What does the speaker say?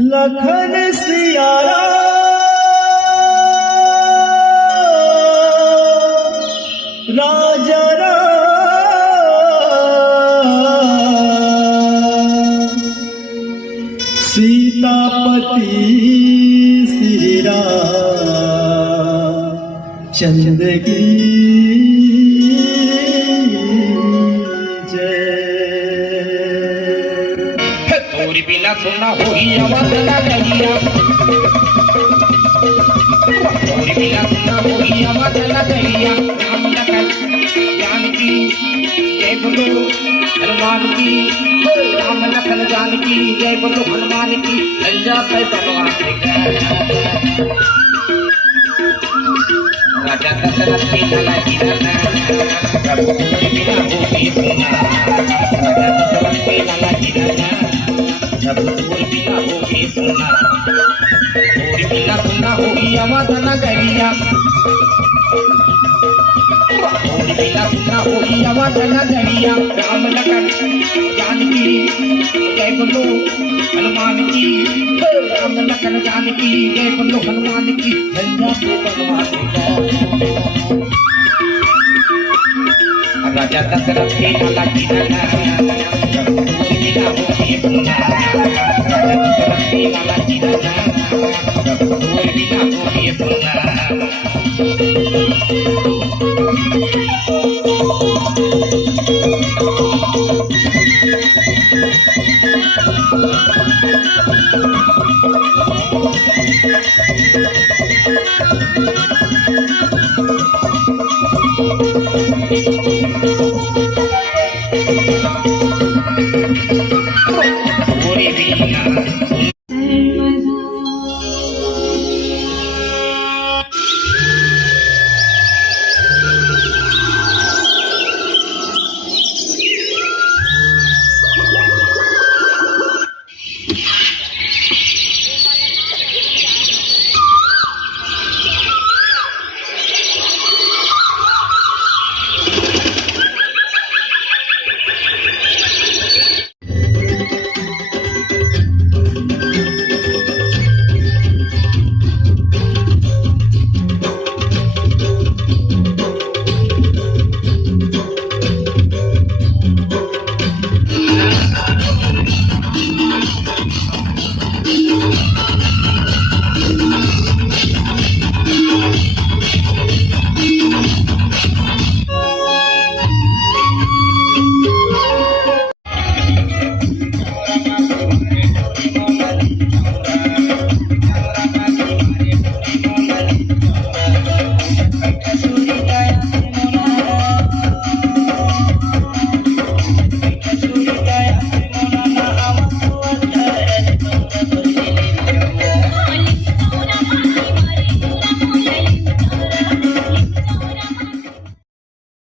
लखन सियारा राजा सीतापति श्री रामचंद्र की तोरी बिना सुना हुई आवाज लगैया, तोरी बिना सुना हुई आवाज लगैया। राम लखन जानकी जय बोलो हनुमान की, राम लखन जानकी जय बोलो हनुमान की। लंजा पे भगवान राजा दशरथ की लला की रना, प्रभु तोरी बिना होगी सुना। राजा दशरथ की लला की रना, प्रभु तोरी बिना होगी सुना। तोरी बिना सुना होगी आवाज लगैया, तोरी बिना सुना होगी आवाज लगैया। राम लखन जानकी जय बोलो हनुमान की, राम लखन जानकी जय बोलो हनुमान की। लंजा तो भगवान राजा दशरथ की लला की रना, प्रभु तोरी बिना होगी सुना। राजा दशरथ की लला की रना, प्रभु तोरी बिना होगी सुना। तोरी बिना